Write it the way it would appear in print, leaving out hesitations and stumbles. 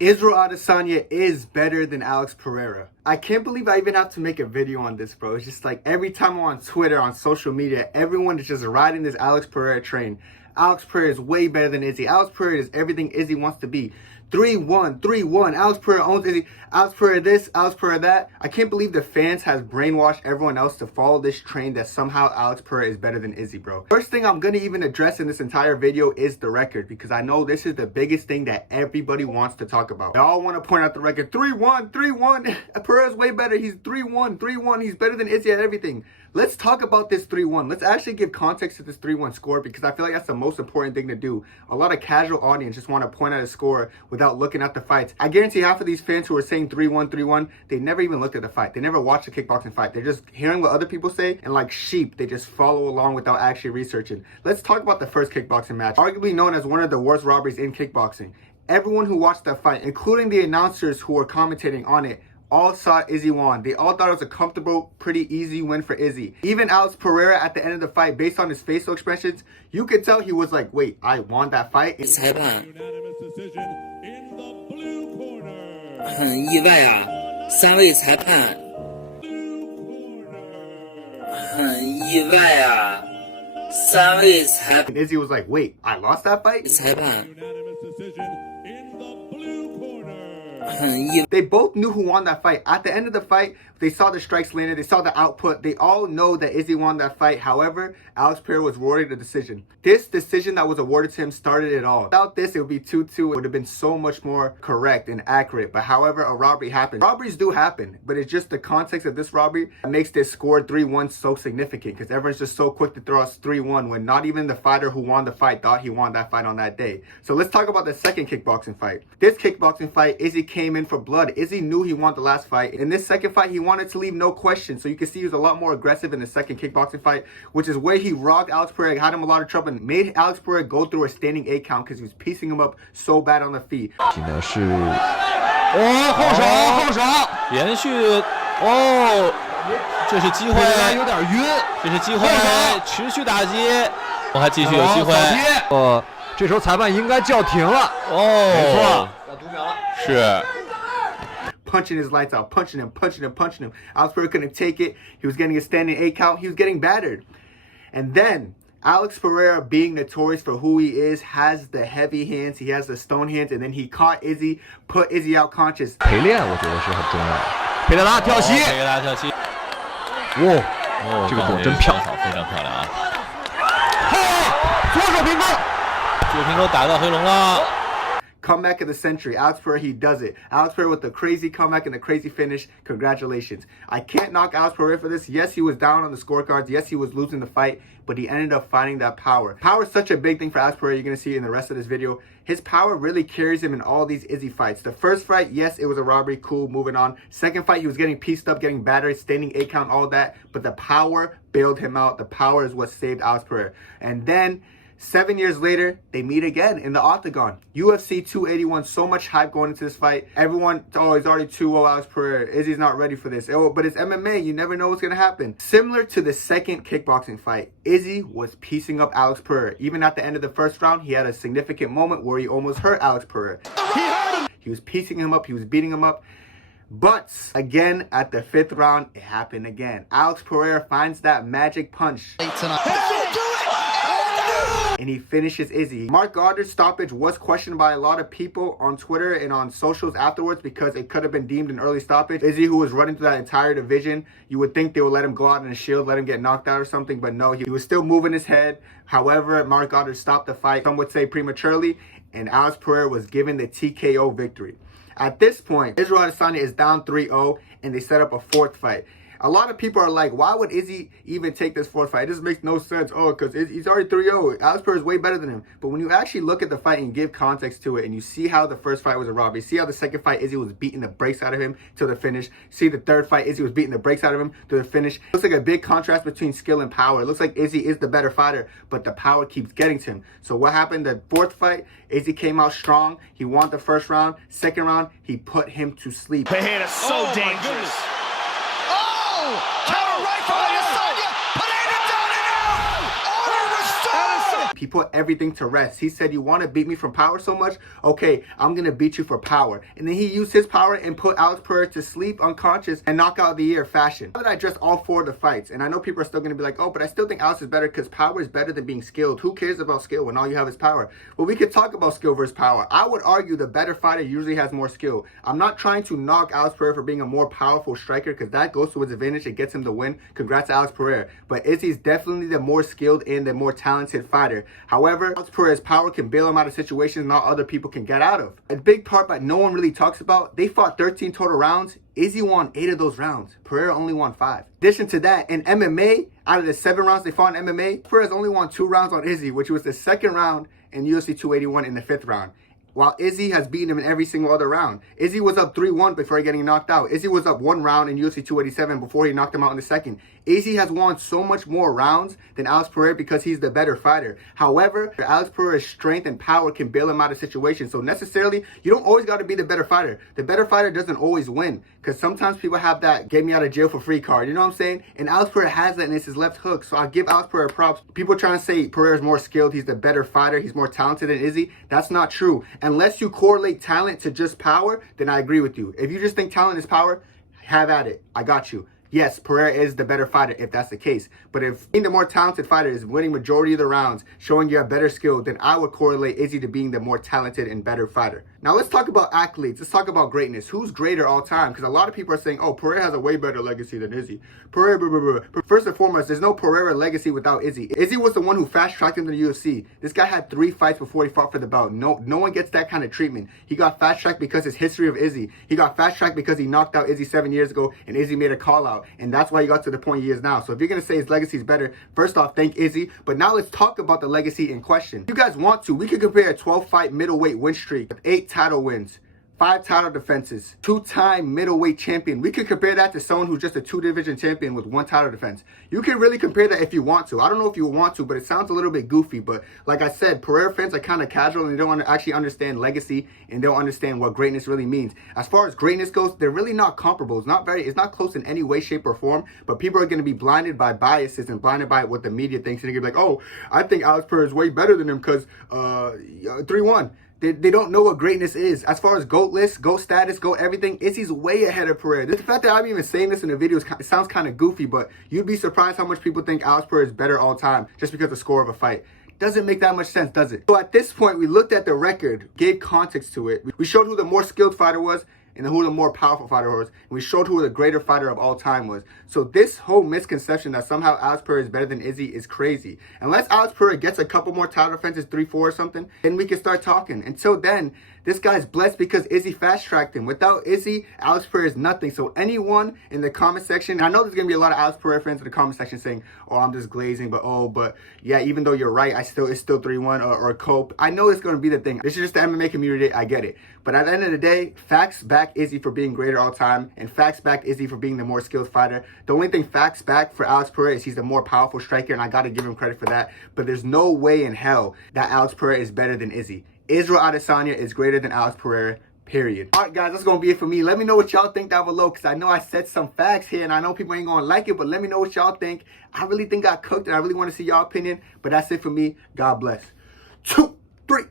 Israel Adesanya is better than Alex Pereira. I can't believe I even have to make a video on this, bro. It's just like every time I'm on Twitter, on social media, everyone is just riding this Alex Pereira train. Alex Pereira is way better than Izzy. Alex Pereira is everything Izzy wants to be. 3-1, 3-1. Alex Pereira owns Izzy. Alex Pereira this, Alex Pereira that. I can't believe the fans has brainwashed everyone else to follow this train that somehow Alex Pereira is better than Izzy, bro. First thing I'm gonna even address in this entire video is the record, because I know this is the biggest thing that everybody wants to talk about. They all want to point out the record. 3-1, 3-1. Pereira's way better. He's 3-1, 3-1. He's better than Izzy at everything. Let's talk about this 3-1. Let's actually give context to this 3-1 score, because I feel like that's the most important thing to do. A lot of casual audience just want to point out a score without looking at the fights. I guarantee half of these fans who are saying 3-1, 3-1, they never even looked at the fight. They never watched a kickboxing fight. They're just hearing what other people say, and like sheep, they just follow along without actually researching. Let's talk about the first kickboxing match, arguably known as one of the worst robberies in kickboxing. Everyone who watched that fight, including the announcers who were commentating on it, all saw Izzy won. They all thought it was a comfortable, pretty easy win for Izzy. Even Alex Pereira at the end of the fight, based on his facial expressions, you could tell he was like, wait, I won that fight? 裁判很意外啊，3位裁判很意外啊，3位裁 And Izzy was like, wait, I lost that fight? 裁判很意 They both knew who won that fight. At the end of the fight, they saw the strikes landed, they saw the output. They all know that Izzy won that fight. However, Alex Pereira was awarded a decision. This decision that was awarded to him started it all. Without this, it would be 2-2. It would have been so much more correct and accurate. But however, a robbery happened. Robberies do happen, but it's just the context of this robbery that makes this score 3-1 so significant, because everyone's just so quick to throw us 3-1 when not even the fighter who won the fight thought he won that fight on that day. So let's talk about the second kickboxing fight. This kickboxing fight, Izzy came in for blood. Izzy knew he won the last fight. In this second fight, he wanted to leave no question. So you can see he was a lot more aggressive in the second kickboxing fight, which is where he rocked Alex Pereira, had him a lot of trouble, and made Alex Pereira go through a standing 8 count because he was piecing him up so bad on the feet. 是后手延续这是机会，有点晕，这是机会，持续打击，我还继续有机会。这时候裁判应该叫停了。没错，要读秒了。是。Punching his lights out, punching him. Alex Pereira couldn't take it. He was getting a standing 8 count. He was getting battered. And then Alex Pereira, being notorious for who he is, has the heavy hands. He has the stone hands. And then he caught Izzy, put Izzy out conscious. 陪练我觉得是很重要的。佩德拉跳膝，佩德拉跳膝。这个动真漂亮，非常漂亮啊！左手平勾，左平勾打到回笼了。Comeback of the century. Alex Pereira, he does it. Alex Pereira with the crazy comeback and the crazy finish. Congratulations. I can't knock Alex Pereira for this. Yes, he was down on the scorecards. Yes, he was losing the fight, but he ended up finding that power. Power is such a big thing for Alex Pereira. You're going to see in the rest of this video. His power really carries him in all these Izzy fights. The first fight, yes, it was a robbery. Cool, moving on. Second fight, he was getting pieced up, getting battered, standing 8 count, all that. But the power bailed him out. The power is what saved Alex Pereira. And then 7 years later, they meet again in the octagon. UFC 281, so much hype going into this fight. Everyone, oh, he's already 2-0 Alex Pereira. Izzy's not ready for this. Oh, but it's MMA. You never know what's going to happen. Similar to the second kickboxing fight, Izzy was piecing up Alex Pereira. Even at the end of the first round, he had a significant moment where he almost hurt Alex Pereira. He was piecing him up. He was beating him up. But again, at the 5th round, it happened again. Alex Pereira finds that magic punch. And he finishes Izzy. Mark Goddard's stoppage was questioned by a lot of people on Twitter and on socials afterwards, because it could have been deemed an early stoppage. Izzy, who was running through that entire division, you would think they would let him go out in a shield, let him get knocked out or something, but no, he was still moving his head. However, Mark Goddard stopped the fight, some would say prematurely, and Alex Pereira was given the TKO victory. At this point, Israel Adesanya is down 3-0, and they set up a 4th fight. A lot of people are like, why would Izzy even take this 4th fight? It just makes no sense. Oh, because he's already 3-0. Alex Pereira is way better than him. But when you actually look at the fight and give context to it, and you see how the first fight was a robbery, see how the second fight Izzy was beating the brakes out of him to the finish, see the third fight Izzy was beating the brakes out of him to the finish. It looks like a big contrast between skill and power. It looks like Izzy is the better fighter, but the power keeps getting to him. So what happened? The 4th fight, Izzy came out strong. He won the first round. Second round, he put him to sleep. The hand is so dangerous. Counter right from Adesanya. Pereira down and out. Order restored. He put everything to rest. He said, you want to beat me from power so much? Okay, I'm going to beat you for power. And then he used his power and put Alex Pereira to sleep unconscious and knockout of the year fashion. Now that I addressed all 4 of the fights, and I know people are still going to be like, oh, but I still think Alex is better because power is better than being skilled. Who cares about skill when all you have is power? Well, we could talk about skill versus power. I would argue the better fighter usually has more skill. I'm not trying to knock Alex Pereira for being a more powerful striker because that goes to his advantage. It gets him the win. Congrats to Alex Pereira. But Izzy's definitely the more skilled and the more talented fighter. However, Alex Pereira's power can bail him out of situations not other people can get out of. A big part that no one really talks about, they fought 13 total rounds. Izzy won 8 of those rounds. Pereira only won 5. In addition to that, in MMA, out of the 7 rounds they fought in MMA, Pereira's only won 2 rounds on Izzy, which was the 2nd round in UFC 281 in the 5th round. While Izzy has beaten him in every single other round. Izzy was up 3-1 before getting knocked out. Izzy was up 1 round in UFC 287 before he knocked him out in the 2nd. Izzy has won so much more rounds than Alex Pereira because he's the better fighter. However, Alex Pereira's strength and power can bail him out of situations. So necessarily, you don't always got to be the better fighter. The better fighter doesn't always win because sometimes people have that get me out of jail for free card. You know what I'm saying? And Alex Pereira has that and it's his left hook. So I give Alex Pereira props. People trying to say Pereira's more skilled. He's the better fighter. He's more talented than Izzy. That's not true. Unless you correlate talent to just power, then I agree with you. If you just think talent is power, have at it. I got you. Yes, Pereira is the better fighter if that's the case. But if being the more talented fighter is winning majority of the rounds, showing you have better skill, then I would correlate Izzy to being the more talented and better fighter. Now let's talk about accolades. Let's talk about greatness. Who's greater all time? Because a lot of people are saying, oh, Pereira has a way better legacy than Izzy. Pereira, blah, blah, blah. First and foremost, there's no Pereira legacy without Izzy. Izzy was the one who fast-tracked him to the UFC. This guy had 3 fights before he fought for the belt. No one gets that kind of treatment. He got fast-tracked because his history of Izzy. He got fast-tracked because he knocked out Izzy 7 years ago and Izzy made a call-out. And that's why he got to the point he is now. So if you're going to say his legacy is better, first off, thank Izzy. But now let's talk about the legacy in question. If you guys want to, we could compare a 12-fight middleweight win streak with 8 title wins, 5 title defenses, 2-time middleweight champion. We could compare that to someone who's just a 2-division champion with 1 title defense. You can really compare that if you want to. I don't know if you want to, but it sounds a little bit goofy. But like I said, Pereira fans are kind of casual and they don't want to actually understand legacy and they don't understand what greatness really means. As far as greatness goes, they're really not comparable. It's not close in any way, shape, or form. But people are going to be blinded by biases and blinded by what the media thinks. And they're going to be like, oh, I think Alex Pereira is way better than him because 3-1. They don't know what greatness is. As far as GOAT list, GOAT status, GOAT everything, Izzy's way ahead of Pereira. The fact that I'm even saying this in the video, it sounds kind of goofy, but you'd be surprised how much people think Alex Pereira is better all time just because of the score of a fight. Doesn't make that much sense, does it? So at this point, we looked at the record, gave context to it. We showed who the more skilled fighter was and who the more powerful fighter was. And we showed who the greater fighter of all time was. So this whole misconception that somehow Alex Pereira is better than Izzy is crazy. Unless Alex Pereira gets a couple more title defenses, 3-4 or something, then we can start talking. Until then, this guy's blessed because Izzy fast-tracked him. Without Izzy, Alex Pereira is nothing. So anyone in the comment section, I know there's going to be a lot of Alex Pereira fans in the comment section saying, oh, I'm just glazing, but yeah, even though you're right, it's still 3-1 or cope. I know it's going to be the thing. This is just the MMA community. I get it. But at the end of the day, facts back Izzy for being greater all time and facts back Izzy for being the more skilled fighter. The only thing facts back for Alex Pereira is he's the more powerful striker, and I got to give him credit for that. But there's no way in hell that Alex Pereira is better than Izzy. Israel Adesanya is greater than Alex Pereira, period. All right, guys, that's going to be it for me. Let me know what y'all think down below because I know I said some facts here, and I know people ain't going to like it, but let me know what y'all think. I really think I cooked, and I really want to see y'all opinion. But that's it for me. God bless. 2, 3.